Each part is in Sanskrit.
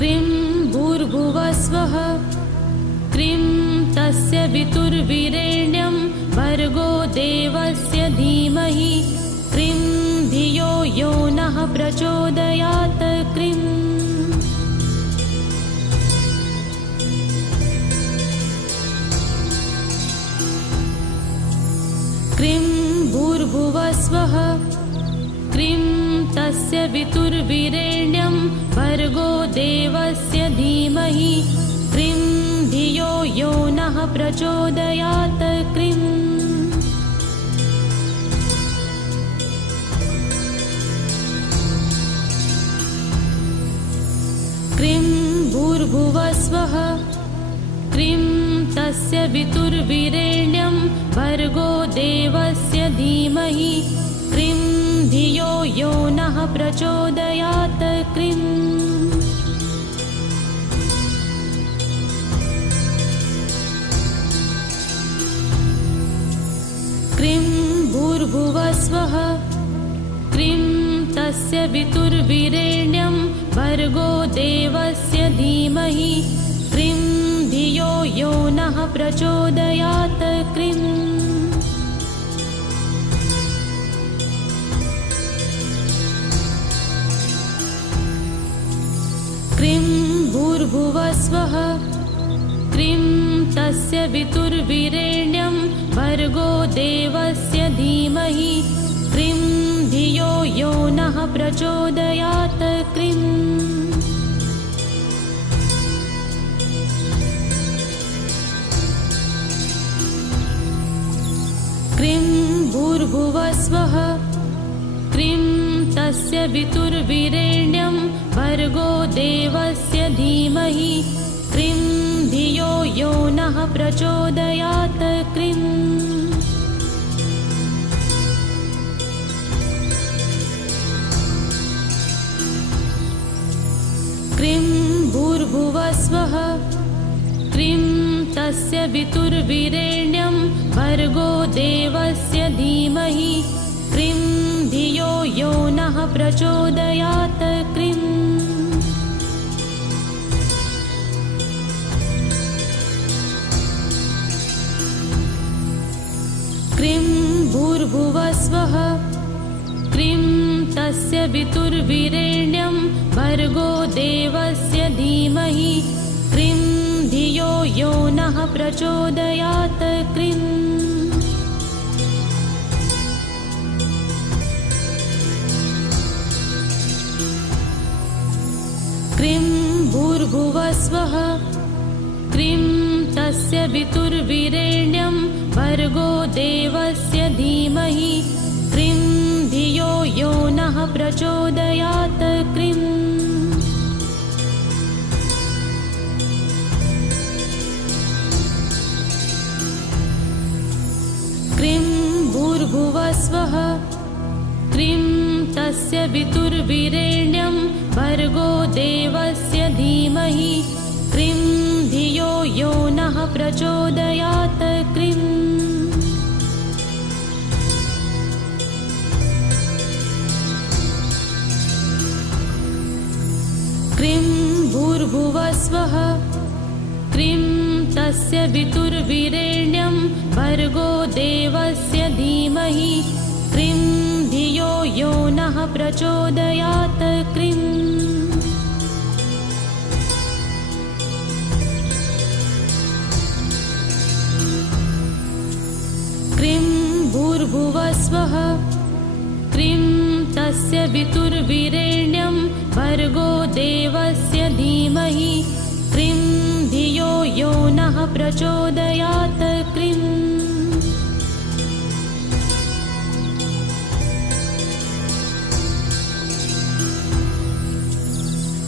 क्रीं भूर्भुवस्वः क्रीं तस्य वितुर्वीरेण्यं भर्गो देवस्य धीमहि क्रीं धियो यो नः प्रचोदयात् क्रीं क्रीं भूर्भुवस्वः क्रीं तस्य वितुर्वीरेण्यं भर्गो देवस्य धीमहि क्रीं धियो यो नः प्रचोदयात् क्रीं क्रीं भूर्भुवस्वः क्रीं तस्य वितुर्वीरेण्यं भर्गो देवस्य धीमहि क्रीं धियो यो नः प्रचोदयात् क्रीं क्रीं भूर्भुवस्वः क्रीं तस्य वितुर्वीरेण्यं भर्गो देवस्य धीमहि क्रीं धियो यो नः प्रचोदयात् क्रीं क्रीं भूर्भुवस्वः क्रीं तस्य वितुर्वीरेण्यं भर्गो देवस्य धीमहि क्रीं धियो यो नः प्रचोदयात् क्रीं क्रीं भूर्भुवस्वः क्रीं तस्य वितुर्वीरेण्यं भर्गो देवस्य धीमहि क्रीं धियो यो नः प्रचोदयात् क्रीं क्रीं भूर्भुवस्वः क्रीं तस्य वितुर्वीरेण्यं भर्गो देवस्य धीमहि क्रीं धियो यो नः प्रचोदयात् क्रीं क्रीं भूर्भुवस्वः क्रीं तस्य वितुर्वीरेण्यं भर्गो देवस्य धीमहि क्रीं धियो यो नः प्रचोदयात् क्रीं क्रीं भूर्भुवस्वः क्रीं तस्य वितुर्वीरेण्यं भर्गो देवस्य धीमहि क्रीं धियो यो नः प्रचोदयात् क्रीं क्रीं भूर्भुवस्वः क्रीं तस्य वितुर्वीरेण्यं भर्गो देवस्य धीमहि क्रीं धियो यो नः प्रचोदयात् क्रीं क्रीं भूर्भुवस्वः क्रीं तस्य वितुर्वीरेण्यं भर्गो देवस्य धीमहि क्रीं धियो यो नः प्रचोदयात् क्रीं क्रीं भूर्भुवस्वः क्रीं तस्य वितुर्वीरेण्यं भर्गो देवस्य धीमहि क्रीं धियो यो नः प्रचोदयात् क्रीं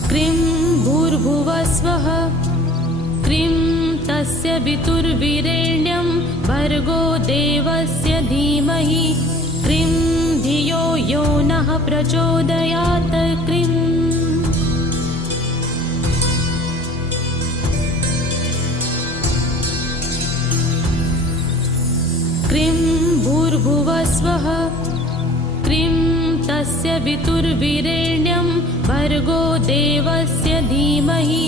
क्रीं भूर्भुवस्वः क्रीं तस्य वितुर्वीरेण्यं भर्गो देवस्य धीमहि क्रीं धियो यो नः प्रचोदयात् क्रीं क्रीं भूर्भुवस्वः क्रीं तस्य वितुर्वीरेण्यं भर्गो देवस्य धीमहि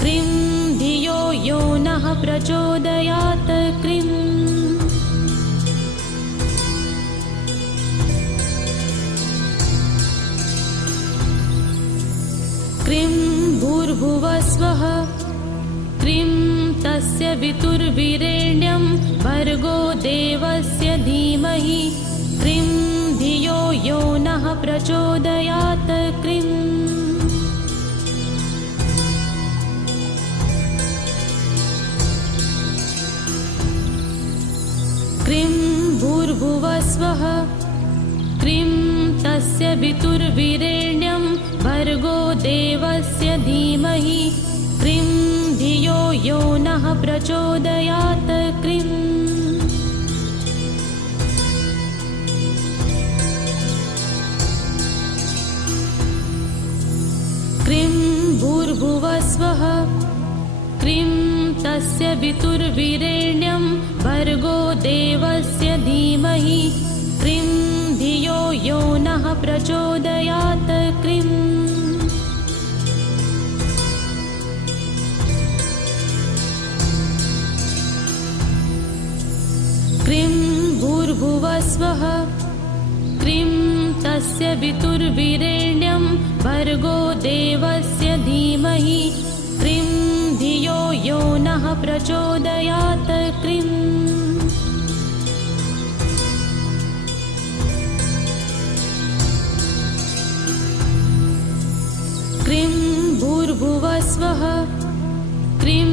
क्रीं धियो यो नः प्रचोदयात् क्रीं क्रीं भूर्भुवस्वः क्रीं तस्य वितुर्वीरेण्यं भर्गो देवस्य धीमहि क्रीं धियो यो नः प्रचोदयात् क्रीं क्रीं भूर्भुवस्वः क्रीं तस्य वितुर्वीरेण्यं भर्गो देवस्य धीमहि क्रीं धियो यो नः प्रचोदयात् क्रीं क्रीं भूर्भुवस्वः क्रीं तस्य वितुर्वीरेण्यं भर्गो देवस्य धीमहि क्रीं धियो यो नः प्रचोदयात् क्रीं क्रीं भूर्भुवस्वः क्रीं तस्य वितुर्वीरेण्यं भर्गो देवस्य धीमहि क्रीं धियो यो नः प्रचोदयात् क्रीं क्रीं भूर्भुवस्वः क्रीं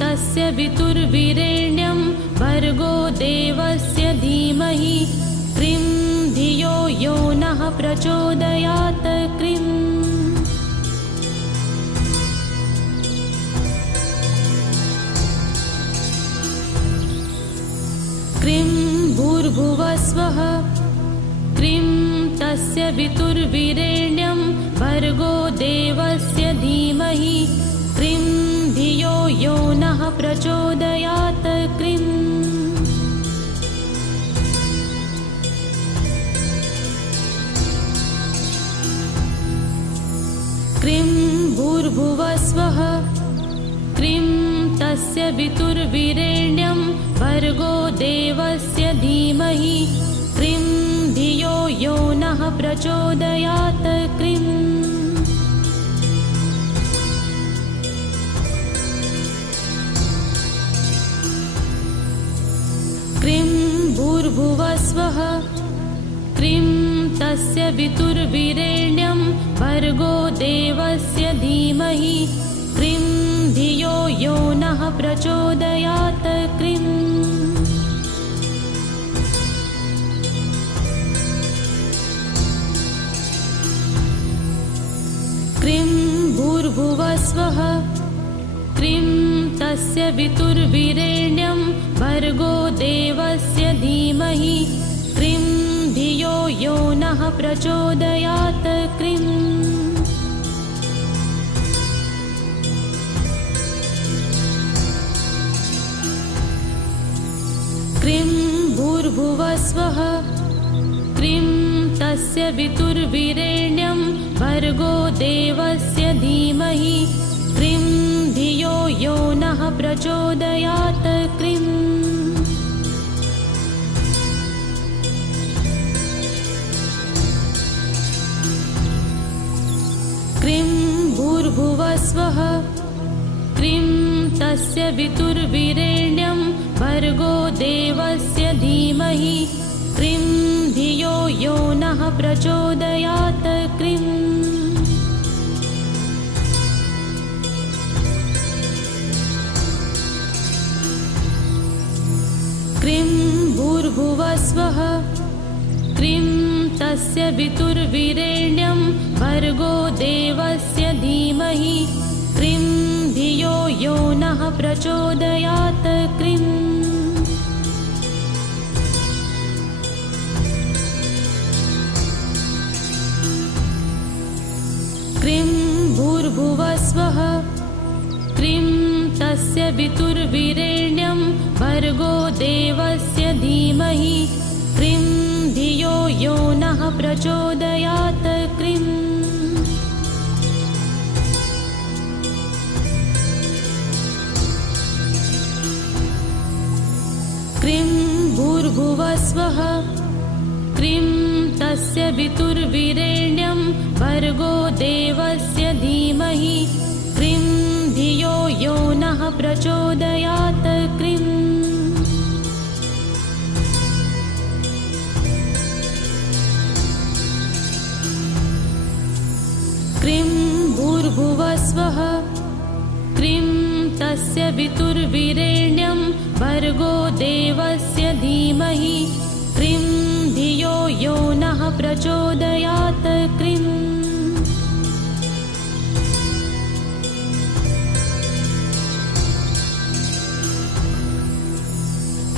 तस्य वितुर्वीरेण्यं भर्गो देवस्य धीमहि क्रीं धियो यो नः प्रचोदयात् क्रीं क्रीं भूर्भुवस्वः क्रीं तस्य वितुर्वीरेण्यं भर्गो देवस्य धीमहि क्रीं धियो यो नः प्रचोदयात् क्रीं क्रीं भूर्भुवस्वः क्रीं तस्य वितुर्वीरेण्यं भर्गो देवस्य धीमहि क्रीं धियो यो नः प्रचोदयात् क्रीं क्रीं भूर्भुवस्वः क्रीं तस्य वितुर्वीरेण्यं भर्गो देवस्य धीमहि क्रीं धियो यो नः प्रचोदयात् क्रीं क्रीं भूर्भुवस्वः क्रीं तस्य वितुर्वीरेण्यं भर्गो देवस्य धीमहि क्रीं धियो यो नः प्रचोदयात् क्रीं क्रीं भूर्भुवस्वः क्रीं तस्य वितुर्वीरेण्यं भर्गो देवस्य धीमहि क्रीं धियो यो नः प्रचोदयात् क्रीं क्रीं भूर्भुवस्वः क्रीं तस्य वितुर्वीरेण्यं भर्गो देवस्य धीमहि क्रीं धियो यो नः प्रचोदयात् क्रीं क्रीं भूर्भुवस्वः क्रीं तस्य वितुर्वीरेण्यं भर्गो देवस्य धीमहि क्रीं धियो यो नः प्रचोदयात् क्रीं क्रीं भूर्भुवस्वः क्रीं तस्य वितुर्वीरेण्यं भर्गो देवस्य धीमहि क्रीं धियो यो नः प्रचोदयात् क्रीं क्रीं भूर्भुवस्वः क्रीं तस्य वितुर्वीरेण्यं भर्गो देवस्य धीमहि क्रीं धियो यो नः प्रचोदयात् क्रीं क्रीं भूर्भुवस्वः क्रीं तस्य वितुर्वीरेण्यं भर्गो देवस्य धीमहि क्रीं धियो यो नः प्रचोदयात् क्रीं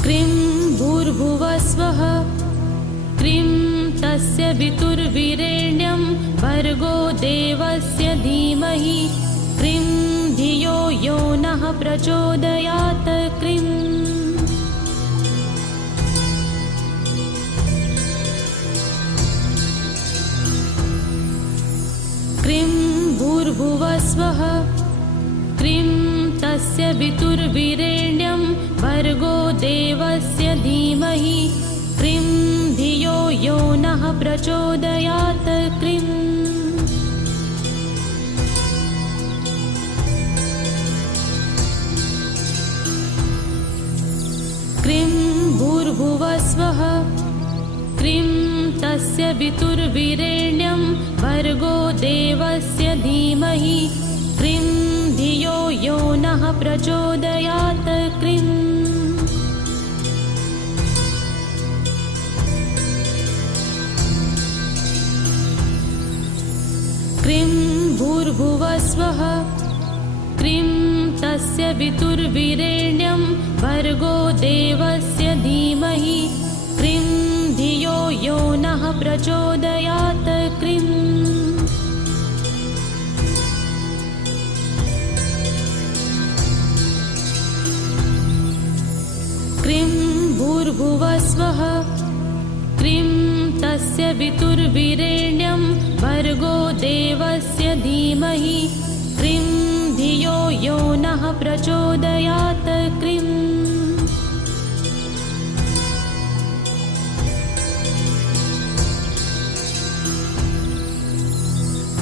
क्रीं भूर्भुवस्वः क्रीं तस्य वितुर्वीरेण्यं भर्गो देवस्य धीमहि क्रीं धियो यो नः प्रचोदयात् क्रीं क्रीं भूर्भुवस्वः क्रीं तस्य वितुर्वीरेण्यं भर्गो देवस्य धीमहि क्रीं धियो यो नः प्रचोदयात् क्रीं क्रीं भूर्भुवस्वः क्रीं तस्य वितुर्वीरेण्यं भर्गो देवस्य धीमहि क्रीं धियो यो नः प्रचोदयात् क्रीं क्रीं भूर्भुवस्वः क्रीं तस्य वितुर्वीरेण्यं भर्गो देवस्य धीमहि क्रीं धियो यो नः प्रचोदयात् क्रीं क्रीं भूर्भुवस्वः क्रीं तस्य वितुर्वीरेण्यं भर्गो देवस्य धीमहि क्रीं धियो यो नः प्रचोदयात् क्रीं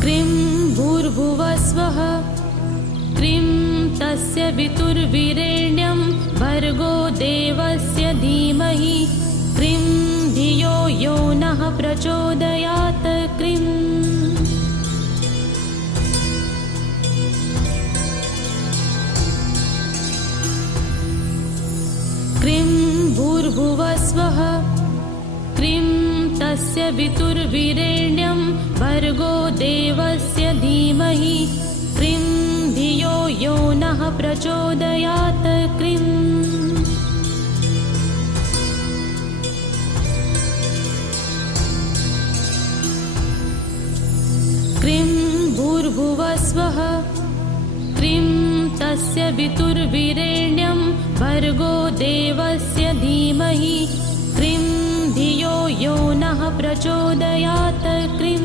क्रीं भूर्भुवस्वः क्रीं तस्य वितुर्वीरेण्यं भर्गो देवस्य धीमहि क्रीं धियो यो नः प्रचोदयात् क्रीं क्रीं भूर्भुवस्वः क्रीं तस्य वितुर्वीरेण्यं भर्गो देवस्य धीमहि क्रीं धियो यो नः प्रचोदयात् क्रीं क्रीं भूर्भुवस्वः क्रीं तस्य वितुर्वीरेण्यं भर्गो देवस्य धीमहि क्रीं धियो यो नः प्रचोदयात् क्रीं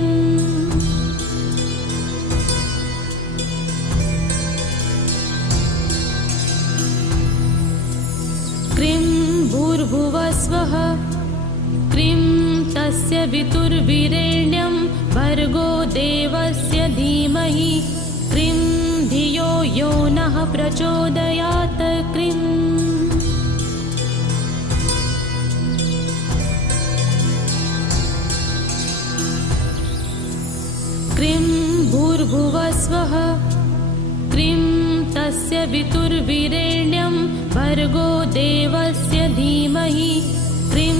क्रीं भूर्भुवस्वः क्रीं तस्य वितुर्वीरेण्यं भर्गो देवस्य धीमहि क्रीं धियो यो नः प्रचोदयात् क्रीं क्रीं भूर्भुवस्वः क्रीं तस्य वितुर्वीरेण्यं भर्गो देवस्य धीमहि क्रीं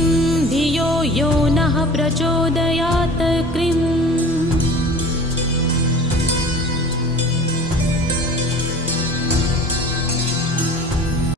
धियो यो नः प्रचोदयात्